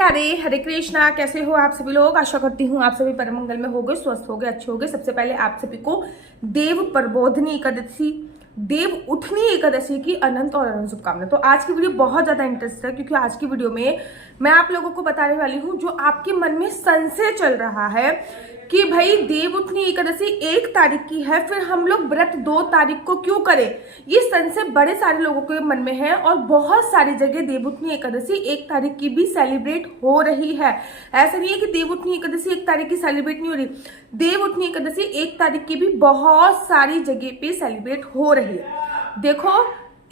हरे हरे कृष्णा। कैसे हो आप सभी लोग? आशा करती हूँ आप सभी परम मंगल में होगे, स्वस्थ होगे, अच्छे होगे। सबसे पहले आप सभी को देव प्रबोधनी एकादशी, देव उठनी एकादशी की अनंत और अनंत शुभकामनाएं। तो आज की वीडियो बहुत ज्यादा इंटरेस्टिंग है क्योंकि आज की वीडियो में मैं आप लोगों को बताने वाली हूँ जो आपके मन में संशय चल रहा है कि भाई देव उठनी एकादशी 1 तारीख की है, फिर हम लोग व्रत 2 तारीख को क्यों करें। ये संशय बड़े सारे लोगों के मन में है और बहुत सारी जगह देव उठनी एकादशी 1 तारीख की भी सेलिब्रेट हो रही है। ऐसा नहीं है कि देव उठनी एकादशी 1 तारीख की सेलिब्रेट नहीं हो रही, देव उठनी एकादशी 1 तारीख की भी बहुत सारी जगह पे सेलिब्रेट हो रही है। देखो,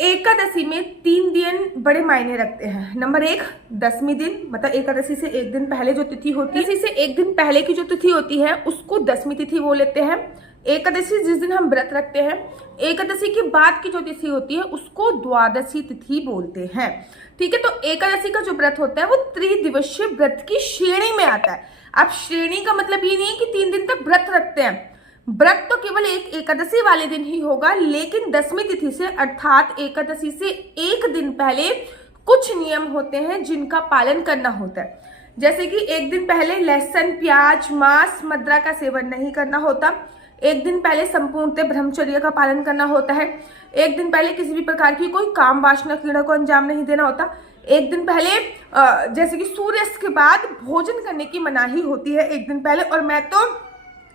एकादशी में 3 दिन बड़े मायने रखते हैं। नंबर 1, 10वीं दिन, मतलब एकादशी से 1 दिन पहले जो तिथि होती है, एकादशी से 1 दिन पहले की जो तिथि होती है उसको 10वीं तिथि बोल लेते हैं। एकादशी जिस दिन हम व्रत रखते हैं, एकादशी के बाद की जो तिथि होती है उसको द्वादशी तिथि बोलते हैं। ठीक है, तो एकादशी का जो व्रत होता है वो त्रिदिवसीय व्रत की श्रेणी में आता है। अब श्रेणी का मतलब ये नहीं है कि 3 दिन तक व्रत रखते हैं, व्रत तो केवल एक एकादशी वाले दिन ही होगा, लेकिन 10वीं तिथि से अर्थात एकादशी से 1 दिन पहले कुछ नियम होते हैं जिनका पालन करना होता है। जैसे कि 1 दिन पहले लहसुन, प्याज, मांस, मदिरा का सेवन नहीं करना होता। 1 दिन पहले संपूर्णतः ब्रह्मचर्य का पालन करना होता है। 1 दिन पहले किसी भी प्रकार की कोई काम वासना क्रीड़ा को अंजाम नहीं देना होता। 1 दिन पहले जैसे कि सूर्यास्त के बाद भोजन करने की मनाही होती है 1 दिन पहले। और मैं तो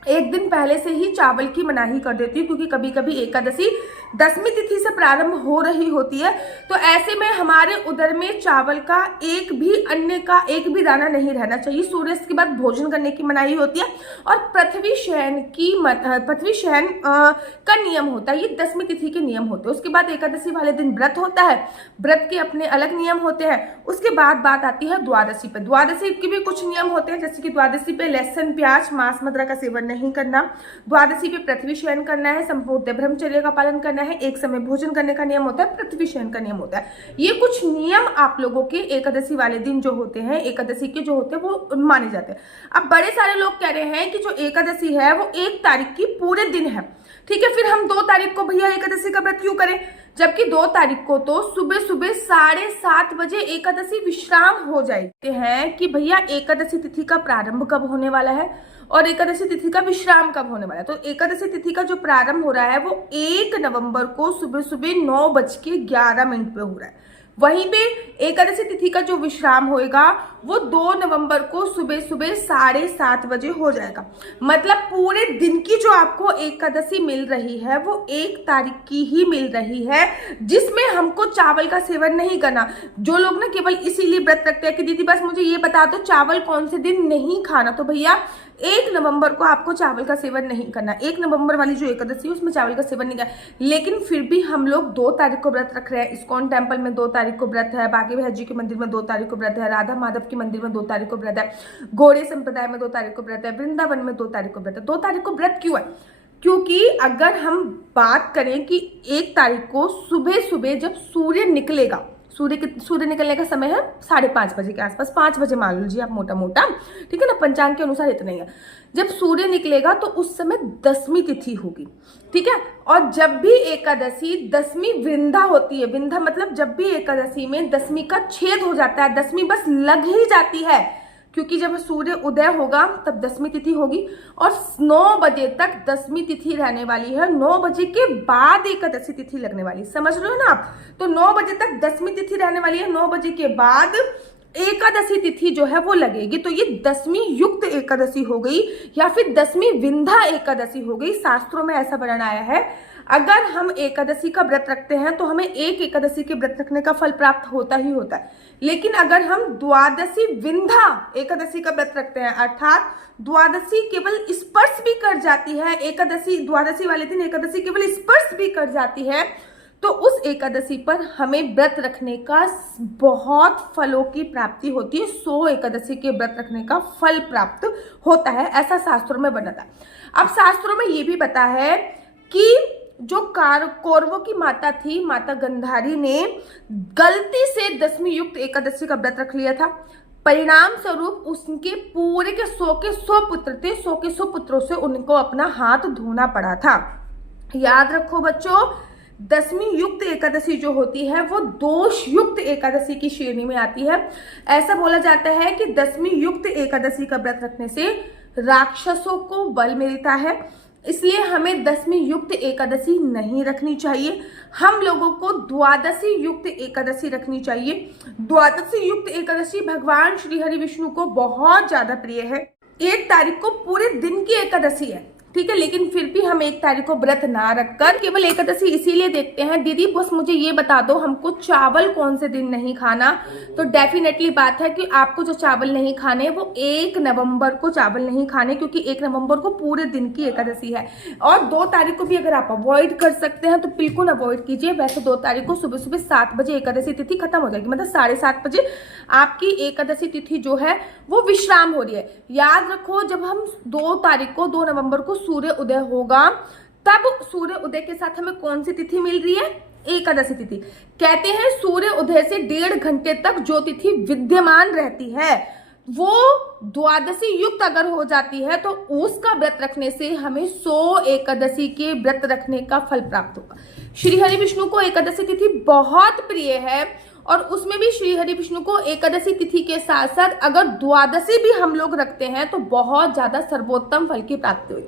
1 दिन पहले से ही चावल की मनाही कर देती हूँ क्योंकि कभी कभी एकादशी 10वीं तिथि से प्रारंभ हो रही होती है, तो ऐसे में हमारे उदर में चावल का एक भी अन्न का एक भी दाना नहीं रहना चाहिए। सूर्यास्त के बाद भोजन करने की मनाही होती है और पृथ्वी शयन का नियम होता है। ये 10वीं तिथि के नियम होते हैं। उसके बाद एकादशी वाले दिन व्रत होता है, व्रत के अपने अलग नियम होते हैं। उसके बाद बात आती है द्वादशी पे। द्वादशी के भी कुछ नियम होते हैं, जैसे कि द्वादशी पे लहसुन, प्याज, मांस, मदिरा का सेवन नहीं करना। द्वादशी पे पृथ्वी शयन करना है, संपूर्ण ब्रह्मचर्य का पालन करना है, एक समय भोजन करने का नियम होता है, पृथ्वी शयन का नियम होता है। ये कुछ नियम आप लोगों के एकादशी वाले दिन जो होते हैं, एकादशी के जो होते हैं वो माने जाते हैं। अब बड़े सारे लोग कह रहे हैं कि जो एकादशी है वो 1 तारीख की पूरे दिन है। ठीक है, फिर हम 2 तारीख को भैया एकादशी का व्रत क्यों करें, जबकि 2 तारीख को तो सुबह सुबह 7:30 बजे एकादशी विश्राम हो जाते हैं कि भैया एकादशी तिथि का प्रारंभ कब होने वाला है और एकादशी तिथि का विश्राम कब होने वाला है। तो एकादशी तिथि का जो प्रारंभ हो रहा है वो 1 नवंबर को सुबह सुबह 9:11 पे हो रहा है। वहीं पे एकादशी तिथि का जो विश्राम होएगा वो 2 नवंबर को सुबह सुबह 7:30 बजे हो जाएगा। मतलब पूरे दिन की जो आपको एकादशी मिल रही है वो 1 तारीख की ही मिल रही है, जिसमें हमको चावल का सेवन नहीं करना। जो लोग ना केवल इसीलिए व्रत रखते हैं कि दीदी बस मुझे ये बता दो चावल कौन से दिन नहीं खाना, तो भैया 1 नवंबर को आपको चावल का सेवन नहीं करना। 1 नवंबर वाली जो एकादशी है उसमें चावल का सेवन नहीं करना, लेकिन फिर भी हम लोग 2 तारीख को व्रत रख रहे हैं। इस्कॉन टेम्पल में 2 तारीख को व्रत है, बाकी बहन जी के मंदिर में 2 तारीख को व्रत है, राधा माधव के मंदिर में 2 तारीख को व्रत है, गौड़े संप्रदाय में 2 तारीख को व्रत है, वृंदावन में 2 तारीख को व्रत है। 2 तारीख को व्रत क्यों है? क्योंकि अगर हम बात करें कि 1 तारीख को सुबह सुबह जब सूर्य निकलेगा, सूर्य निकलने का समय है 5:30 बजे के आसपास, 5 बजे मान लीजिए आप मोटा मोटा, ठीक है ना, पंचांग के अनुसार इतना ही है। जब सूर्य निकलेगा तो उस समय 10वीं तिथि होगी। ठीक है, और जब भी एकादशी 10वीं विंधा होती है, विंधा मतलब जब भी एकादशी में 10वीं का छेद हो जाता है, 10वीं बस लग ही जाती है, क्योंकि जब सूर्य उदय होगा तब 10वीं तिथि होगी और 9 बजे तक 10वीं तिथि रहने वाली है। 9 बजे के बाद एकादशी तिथि लगने वाली, समझ रहे हो ना आप? तो 9 बजे तक 10वीं तिथि रहने वाली है, 9 बजे के बाद एकादशी तिथि जो है वो लगेगी। तो ये 10वीं युक्त एकादशी हो गई या फिर 10वीं विंधा एकादशी हो गई। शास्त्रों में ऐसा वर्णन आया है, अगर हम एकादशी का व्रत रखते हैं तो हमें 1 एकादशी के व्रत रखने का फल प्राप्त होता ही होता है, लेकिन अगर हम द्वादशी विंधा एकादशी का व्रत रखते हैं, अर्थात द्वादशी केवल स्पर्श भी कर जाती है, एकादशी द्वादशी वाले दिन एकादशी केवल स्पर्श भी कर जाती है, तो उस एकादशी पर हमें व्रत रखने का बहुत फलों की प्राप्ति होती है। 100 एकादशी के व्रत रखने का फल प्राप्त होता है, ऐसा शास्त्रों में वर्णन है। अब शास्त्रों में ये भी बता है कि जो कौरवों की माता थी, माता गंधारी ने गलती से 10वीं युक्त एकादशी का व्रत रख लिया था। परिणाम स्वरूप उसके पूरे के 100 के 100 पुत्र थे, 100 के 100 पुत्रों से उनको अपना हाथ धोना पड़ा था। याद रखो बच्चों, दसवीं युक्त एकादशी जो होती है वो दोष युक्त एकादशी की श्रेणी में आती है। ऐसा बोला जाता है कि दसवीं युक्त एकादशी का व्रत रखने से राक्षसों को बल मिलता है, इसलिए हमें दसवीं युक्त एकादशी नहीं रखनी चाहिए। हम लोगों को द्वादशी युक्त एकादशी रखनी चाहिए। द्वादशी युक्त एकादशी भगवान श्री हरि विष्णु को बहुत ज्यादा प्रिय है। 1 तारीख को पूरे दिन की एकादशी है, ठीक है, लेकिन फिर भी हम 1 तारीख को व्रत ना रखकर केवल एकादशी इसीलिए देखते हैं। दीदी बस मुझे ये बता दो हमको चावल कौन से दिन नहीं खाना, तो डेफिनेटली बात है कि आपको जो चावल नहीं खाने वो 1 नवंबर को चावल नहीं खाने, क्योंकि 1 नवंबर को पूरे दिन की एकादशी है। और 2 तारीख को भी अगर आप अवॉइड कर सकते हैं तो बिल्कुल अवॉइड कीजिए। वैसे 2 तारीख को सुबह सुबह 7 बजे एकादशी तिथि खत्म हो जाएगी, मतलब 7:30 बजे आपकी एकादशी तिथि जो है वो विश्राम हो रही है। याद रखो जब हम 2 तारीख को 2 नवंबर को सूर्य उदय होगा, तब सूर्य उदय के साथ हमें कौन सी तिथि मिल रही है? एकादशी तिथि। कहते हैं सूर्य उदय से 1.5 घंटे तक जो तिथि विद्यमान रहती है वो द्वादशी युक्त अगर हो जाती है तो उसका व्रत रखने से हमें 100 एकादशी के व्रत रखने का फल प्राप्त होगा। श्री हरि विष्णु को एकादशी तिथि बहुत प्रिय है, और उसमें भी श्री हरि विष्णु को एकादशी तिथि के साथ साथ अगर द्वादशी भी हम लोग रखते हैं तो बहुत ज्यादा सर्वोत्तम फल की प्राप्ति हुई।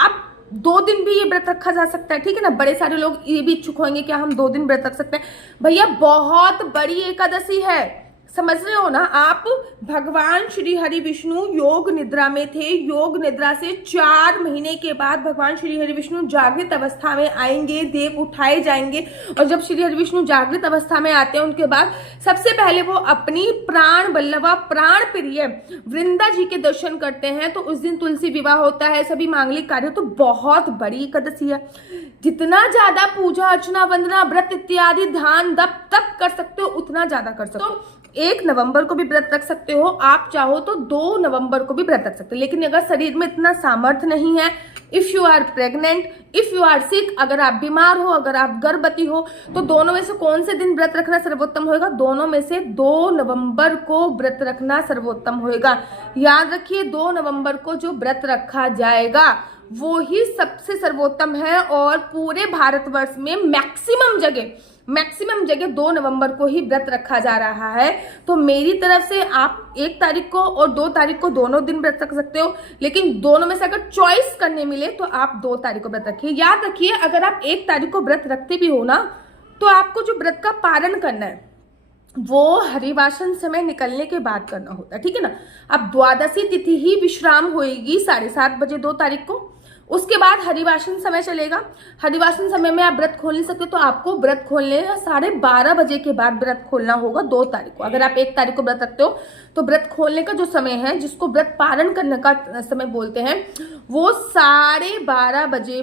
अब 2 दिन भी ये व्रत रखा जा सकता है, ठीक है ना। बड़े सारे लोग ये भी इच्छुक होंगे कि हम 2 दिन व्रत रख सकते हैं। भैया बहुत बड़ी एकादशी है, समझ रहे हो ना आप। भगवान श्री हरि विष्णु योग निद्रा में थे। योग निद्रा से 4 महीने के बाद भगवान श्री हरि विष्णु जागृत अवस्था में आएंगे, देव उठाए जाएंगे। और जब श्री हरि विष्णु जागृत अवस्था में आते हैं उनके बाद सबसे पहले वो अपनी प्राण बल्लभा प्राण प्रिय वृंदा जी के दर्शन करते हैं। तो उस दिन तुलसी विवाह होता है, सभी मांगलिक कार्य। तो बहुत बड़ी एकादशी है। जितना ज्यादा पूजा अर्चना वंदना व्रत इत्यादि ध्यान तप कर सकते हो उतना ज्यादा कर सकते हो। 1 नवंबर को भी व्रत रख सकते हो, आप चाहो तो 2 नवंबर को भी व्रत रख सकते हो। लेकिन अगर शरीर में इतना सामर्थ्य नहीं है, if you are pregnant, if you are sick, अगर आप बीमार हो, अगर आप गर्भवती हो, तो दोनों में से कौन से दिन व्रत रखना सर्वोत्तम होगा? दोनों में से 2 नवंबर को व्रत रखना सर्वोत्तम होगा। याद रखिए 2 नवंबर को जो व्रत रखा जाएगा वो ही सबसे सर्वोत्तम है। और पूरे भारतवर्ष में मैक्सिमम जगह 2 नवंबर को ही व्रत रखा जा रहा है। तो मेरी तरफ से आप 1 तारीख को और 2 तारीख को दोनों दिन व्रत रख सकते हो, लेकिन दोनों में से अगर चॉइस करने मिले तो आप 2 तारीख को व्रत रखिए। याद रखिए अगर आप 1 तारीख को व्रत रखते भी हो ना, तो आपको जो व्रत का पारण करना है वो हरिवासन समय निकलने के बाद करना होता है, ठीक है ना। अब द्वादशी तिथि ही विश्राम होएगी 7:30 बजे 2 तारीख को। उसके बाद हरिवासन समय चलेगा। हरिवासन समय में आप व्रत खोल नहीं सकते, तो आपको व्रत खोलने 12:30 बजे के बाद व्रत खोलना होगा 2 तारीख को। अगर आप 1 तारीख को व्रत रखते हो तो व्रत खोलने का जो समय है, जिसको व्रत पारण करने का समय बोलते हैं, वो 12:30 बजे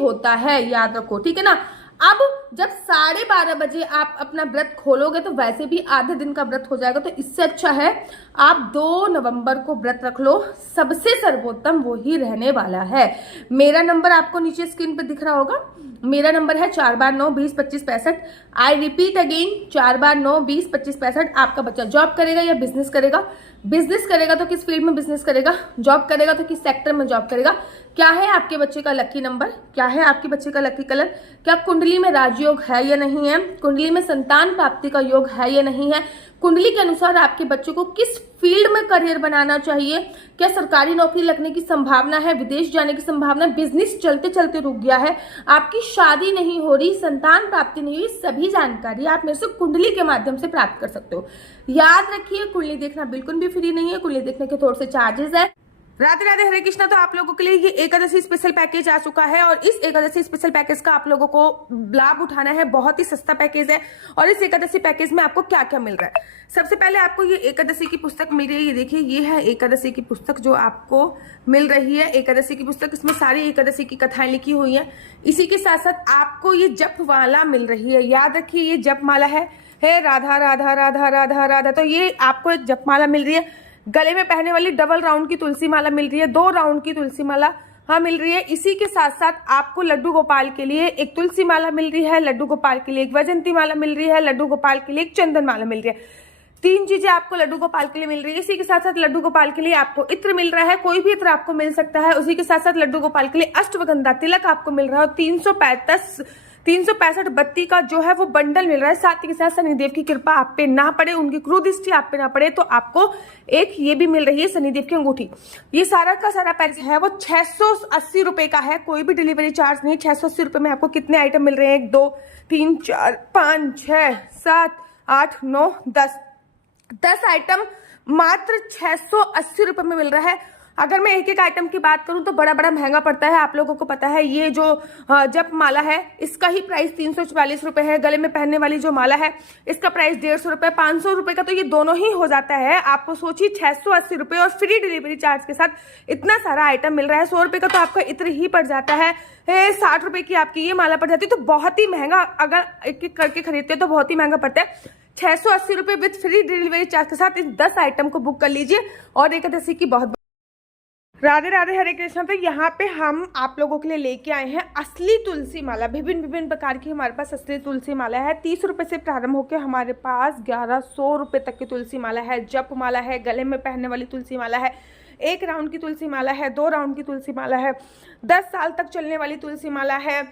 होता है। याद रखो, ठीक है ना। अब जब 12:30 बजे आप अपना व्रत खोलोगे तो वैसे भी आधे दिन का व्रत हो जाएगा। तो इससे अच्छा है आप 2 नवंबर को व्रत रख लो, सबसे सर्वोत्तम वो ही रहने वाला है। मेरा नंबर आपको नीचे स्क्रीन पर दिख रहा होगा। मेरा नंबर है 4/9-20-25-65। I repeat again 4/9-20-25-65। आपका बच्चा जॉब करेगा या बिजनेस करेगा? बिजनेस करेगा तो किस फील्ड में बिजनेस करेगा? जॉब करेगा तो किस सेक्टर में जॉब करेगा? क्या है आपके बच्चे का लकी नंबर? क्या है आपके बच्चे का लकी कलर? क्या कुंडली में राजयोग है या नहीं है? कुंडली में संतान प्राप्ति का योग है या नहीं है? कुंडली के अनुसार आपके बच्चों को किस फील्ड में करियर बनाना चाहिए? क्या सरकारी नौकरी लगने की संभावना है? विदेश जाने की संभावना? बिजनेस चलते चलते रुक गया है? आपकी शादी नहीं हो रही, संतान प्राप्ति नहीं हुई? सभी जानकारी आप मेरे से कुंडली के माध्यम से प्राप्त कर सकते हो। याद रखिए कुंडली देखना बिल्कुल भी फ्री नहीं है, कुंडली देखने के थोड़े से चार्जेस है। राधे राधे, हरे कृष्णा। तो आप लोगों के लिए ये एकादशी स्पेशल पैकेज आ चुका है, और इस एकादशी स्पेशल पैकेज का आप लोगों को लाभ उठाना है। बहुत ही सस्ता पैकेज है। और इस एकादशी पैकेज में आपको क्या क्या मिल रहा है? सबसे पहले आपको ये एकादशी की पुस्तक मेरे, ये देखिए, ये है एकादशी की पुस्तक जो आपको मिल रही है। एकादशी की पुस्तक, इसमें सारी एकादशी की कथाएं लिखी हुई है। इसी के साथ साथ आपको ये जप माला मिल रही है। याद रखिए ये जप माला है राधा राधा राधा राधा राधा। तो ये आपको एक जप माला मिल रही है। गले में पहनने वाली डबल राउंड की तुलसी माला मिल रही है। 2 राउंड की तुलसी माला मिल रही है। इसी के साथ साथ आपको लड्डू गोपाल के लिए एक तुलसी माला मिल रही है, लड्डू गोपाल के लिए एक वैजंती माला मिल रही है, लड्डू गोपाल के लिए एक चंदन माला मिल रही है। 3 चीजें आपको लड्डू गोपाल के लिए मिल रही है। इसी के साथ साथ लड्डू गोपाल के लिए आपको इत्र मिल रहा है, कोई भी इत्र आपको मिल सकता है। उसी के साथ साथ लड्डू गोपाल के लिए अष्टगंधा तिलक आपको मिल रहा है और 365 बत्ती का जो है वो बंडल मिल रहा है। साथ ही के साथ शनिदेव की कृपा आप पे ना पड़े, उनकी क्रूर दृष्टि आप पे ना पड़े, तो आपको एक ये भी मिल रही है शनिदेव की अंगूठी। ये सारा का सारा पैकेज है वो 680 रुपए का है, कोई भी डिलीवरी चार्ज नहीं। 680 रुपए में आपको कितने आइटम मिल रहे हैं? 1 2 3 4 5 6 7 8 9 10 आइटम मात्र 680 रुपए में मिल रहा है। अगर मैं एक एक आइटम की बात करूं तो बड़ा बड़ा महंगा पड़ता है, आप लोगों को पता है। ये जो जप माला है इसका ही प्राइस 344 रुपए है। गले में पहनने वाली जो माला है इसका प्राइस 150 रुपए, 500 रुपए का तो ये दोनों ही हो जाता है। आपको सोचिए 680 रुपए और फ्री डिलीवरी चार्ज के साथ इतना सारा आइटम मिल रहा है। 100 रुपए का तो आपका इत्र ही पड़ जाता है, 60 रुपए की आपकी ये माला पड़ जाती है, तो बहुत ही महंगा। अगर एक एक करके खरीदते तो बहुत ही महंगा पड़ता है। 680 रुपए विद फ्री डिलीवरी चार्ज के साथ इन 10 आइटम को बुक कर लीजिए। और एकादशी की बहुत राधे राधे, हरे कृष्णा। तो यहाँ पे हम आप लोगों के लिए लेके आए हैं असली तुलसी माला। विभिन्न प्रकार की हमारे पास असली तुलसी माला है। 30 रुपए से प्रारंभ होकर हमारे पास 1100 रुपए तक की तुलसी माला है। जप माला है, गले में पहनने वाली तुलसी माला है, 1 राउंड की तुलसी माला है, 2 राउंड की तुलसी माला है, 10 साल तक चलने वाली तुलसी माला है,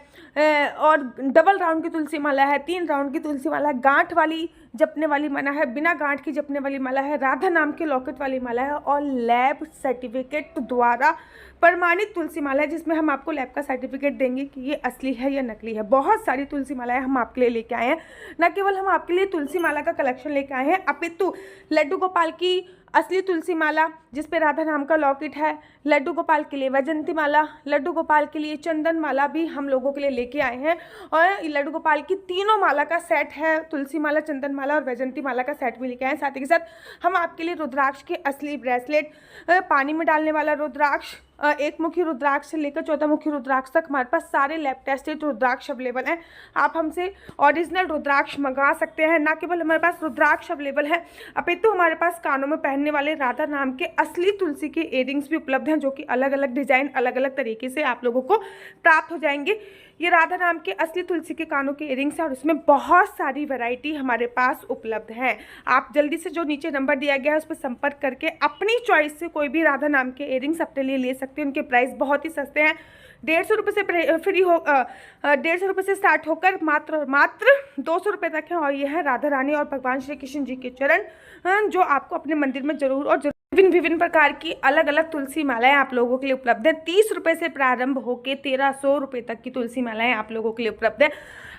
और डबल राउंड की तुलसी माला है, 3 राउंड की तुलसी माला है, गांठ वाली जपने वाली माला है, बिना गांठ की जपने वाली माला है, राधा नाम के लॉकेट वाली माला है, और लैब सर्टिफिकेट द्वारा प्रमाणित तुलसी माला है, जिसमें हम आपको लैब का सर्टिफिकेट देंगे कि ये असली है या नकली है। बहुत सारी तुलसी मालाएं हम आपके लिए लेके आए हैं। न केवल हम आपके लिए तुलसी माला का कलेक्शन लेके आए हैं, अपितु लड्डू गोपाल की असली तुलसी माला जिसपे राधा नाम का लॉकेट है, लड्डू गोपाल के लिए वैजंती माला, लड्डू गोपाल के लिए चंदन माला भी हम लोगों के लिए लेके आए हैं। और लड्डू गोपाल की तीनों माला का सेट है, तुलसी माला, चंदन माला और वैजंती माला का सेट भी लेके आए हैं। साथ ही के साथ हम आपके लिए रुद्राक्ष के असली ब्रेसलेट, पानी में डालने वाला रुद्राक्ष, 1 मुखी रुद्राक्ष से लेकर 14 मुखी रुद्राक्ष तक हमारे पास सारे लैब टेस्टेड रुद्राक्ष अवेलेबल हैं। आप हमसे ओरिजिनल रुद्राक्ष मंगा सकते हैं। ना केवल हमारे पास रुद्राक्ष अवेलेबल है, अपितु हमारे पास कानों में पहनने वाले राधा नाम के असली तुलसी के इयरिंग्स भी उपलब्ध हैं, जो कि अलग अलग डिजाइन, अलग अलग तरीके से आप लोगों को प्राप्त हो जाएंगे। ये राधा नाम के असली तुलसी के कानों के इयरिंग्स हैं और इसमें बहुत सारी वैरायटी हमारे पास उपलब्ध है। आप जल्दी से जो नीचे नंबर दिया गया है उस पर संपर्क करके अपनी चॉइस से कोई भी राधा नाम के इयरिंग्स अपने लिए ले सकते हैं। उनके प्राइस बहुत ही सस्ते हैं। 150 रुपये से फ्री हो 150 रुपये से स्टार्ट होकर मात्र 200 रुपये तक है। और ये है राधा रानी और भगवान श्री कृष्ण जी के चरण, जो आपको अपने मंदिर में जरूर और जरूर विभिन्न प्रकार की अलग अलग तुलसी मालाएं आप लोगों के लिए उपलब्ध है। 30 रुपये से प्रारंभ होकर 1300 रुपये तक की तुलसी मालाएं आप लोगों के लिए उपलब्ध है।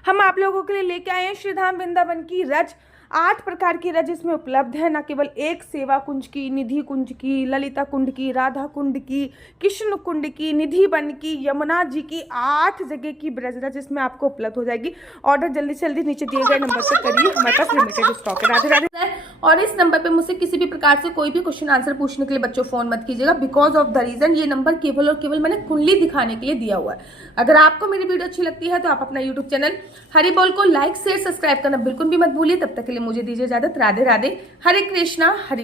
हम आप लोगों के लिए लेके आए हैं श्रीधाम वृंदावन की रज, 8 प्रकार की रज इसमें उपलब्ध है। न केवल एक सेवा कुंज की, निधि कुंज की, ललिता कुंड की, राधा कुंड की, कृष्ण कुंड की, निधि वन की, यमुना जी की, 8 जगह की ब्रज रज इसमें आपको उपलब्ध हो जाएगी। ऑर्डर जल्दी से जल्दी नीचे दिए गए नंबर पर करिए, हमारे पास लिमिटेड स्टॉक है। राधे राधे। और इस नंबर पे मुझसे किसी भी प्रकार से कोई भी क्वेश्चन आंसर पूछने के लिए बच्चों फोन मत कीजिएगा, बिकॉज ऑफ द रीजन ये नंबर केवल और केवल मैंने कुंडली दिखाने के लिए दिया हुआ है। अगर आपको मेरी वीडियो अच्छी लगती है तो आप अपना यूट्यूब चैनल हरि बोल को लाइक शेयर सब्सक्राइब करना बिल्कुल भी मत भूलिए। तब तक के लिए मुझे दीजिए इजाजत। राधे राधे, हरे कृष्णा, हरि